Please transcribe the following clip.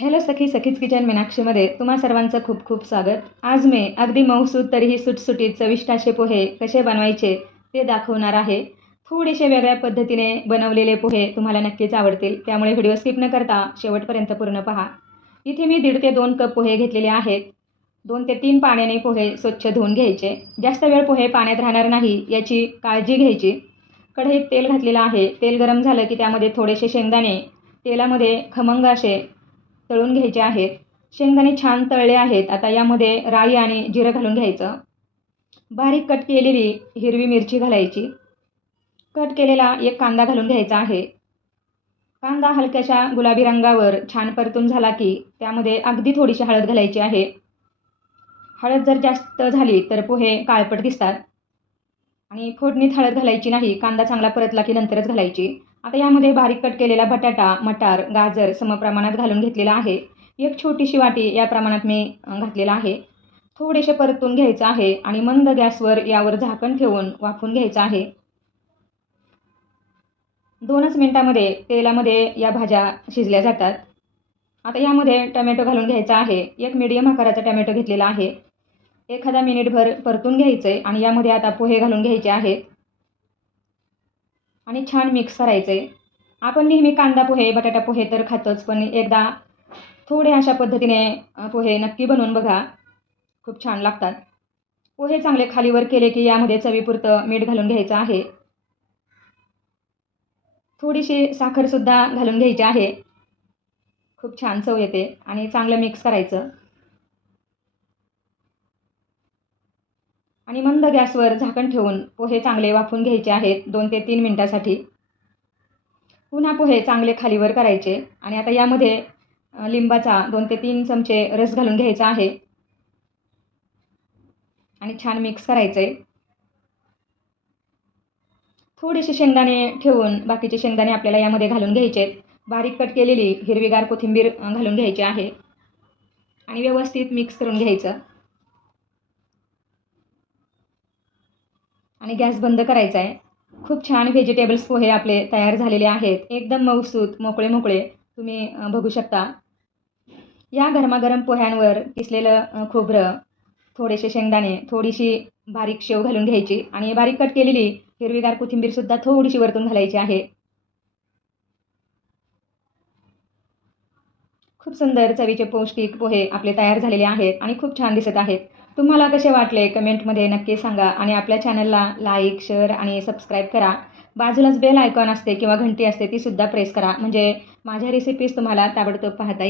Hello सखी, सखीच kitchen मीनाक्षीमध्ये तुम्हा सर्वांचं खूप खूप स्वागत। आज मी अगदी मऊसूद तरीही सुटसुटीत चविष्ट असे पोहे कसे बनवायचे ते दाखवणार आहे। थोडेसे वेगळ्या पद्धतीने बनवलेले पोहे तुम्हाला नक्कीच आवडतील, त्यामुळे व्हिडिओ स्किप न करता शेवटपर्यंत पूर्ण पहा। इथे मी 1.5 ते 2 कप पोहे घेतलेले आहेत। 2 ते 3 पाण्याने पोहे स्वच्छ धुवून घ्यायचे। जास्त वेळ पोहे पाण्यात राहणार नाही याची काळजी घ्यायची। कढईत तेल घातलेलं आहे। तेल गरम झालं की त्यामध्ये थोडेसे शेंगदाणे तेलामध्ये खमंग असे तळून घ्यायचे आहेत। शेंगदाणे छान तळले आहेत। आता यामध्ये राई आणि जिरं घालून घ्यायचं। बारीक कट केलेली हिरवी मिरची घालायची। कट केलेला एक कांदा घालून घ्यायचा आहे। कांदा हलक्याशा गुलाबी रंगावर छान परतून झाला की त्यामध्ये अगदी थोडीशी हळद घालायची आहे। हळद जर जास्त झाली तर पोहे काळपट दिसतात आणि फोडणीत हळद घालायची नाही। कांदा चांगला परतला की नंतरच घालायची। आता यामध्ये बारीक कट केलेला बटाटा, मटार, गाजर समप्रमाणात घालून घेतलेला आहे। एक छोटीशी वाटी या प्रमाणात मी घातलेला आहे। थोडेसे परतून घ्यायचं आहे आणि मंद गॅसवर यावर झाकण ठेवून वाफवून घ्यायचं आहे। 2च मिनिटांमध्ये तेलामध्ये या भाज्या शिजल्या जातात। आता यामध्ये टोमॅटो घालून घ्यायचा आहे। एक मीडियम आकाराचा टोमॅटो घेतलेला आहे। एखादा मिनिटभर परतून घ्यायचे आणि यामध्ये आता पोहे घालून घ्यायचे आहेत आणि छान मिक्स करायचे। आपण नेहमी कांदा पोहे, बटाटा पोहे तर खातोच, पण एकदा थोडे अशा पद्धतीने पोहे नक्की बनवून बघा, खूप छान लागतात। पोहे चांगले खालीवर केले की यामध्ये चवीपुरतं मीठ घालून घ्यायचं आहे। थोडीशी साखरसुद्धा घालून घ्यायची आहे। खूप छान चव येते आणि चांगलं मिक्स करायचं आणि मंद गॅसवर झाकण ठेवून पोहे चांगले वाफवून घ्यायचे आहेत 2 ते 3 मिनिटांसाठी। पुन्हा पोहे चांगले खालीवर करायचे आणि आता यामध्ये लिंबाचा 2 ते 3 चमचे रस घालून घ्यायचा आहे आणि छान मिक्स करायचे। थोडेसे शेंगदाणे ठेवून बाकीचे शेंगदाणे आपल्याला यामध्ये घालून घ्यायचे। बारीक कट केलेली हिरवीगार कोथिंबीर घालून घ्यायची आहे आणि व्यवस्थित मिक्स करून घ्यायचं आणि गॅस बंद करायचा आहे। खूप छान व्हेजिटेबल्स पोहे आपले तयार झालेले आहेत। एकदम मऊसूत मोकळे मोकळे तुम्ही बघू शकता। या गरमागरम पोह्यांवर किसलेलं खोबरं, थोडेसे शेंगदाणे, थोडीशी बारीक शेव घालून घ्यायची आणि बारीक कट केलेली हिरवीगार कोथिंबीरसुद्धा थोडीशी वरतून घालायची आहे। खूप सुंदर चवीचे पौष्टिक पोहे आपले तयार झालेले आहेत आणि खूप छान दिसत आहेत। तुम्हाला कसे वाटले कमेंटमध्ये नक्की सांगा आणि आपल्या चॅनलला लाईक, शेअर आणि सबस्क्राईब करा। बाजूलाच बेल आयकॉन असते किंवा घंटी असते, ती सुद्धा प्रेस करा, म्हणजे माझ्या रेसिपीज तुम्हाला ताबडतोब पाहता येईल।